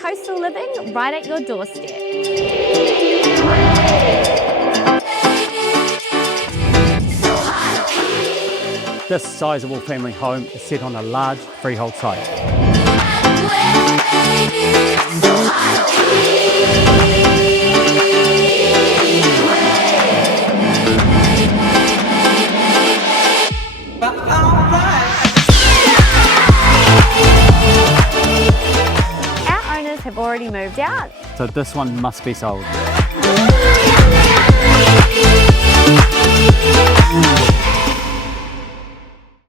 coastal living right at your doorstep. This sizable family home is set on a large freehold site. Our owners have already moved out. So this one must be sold.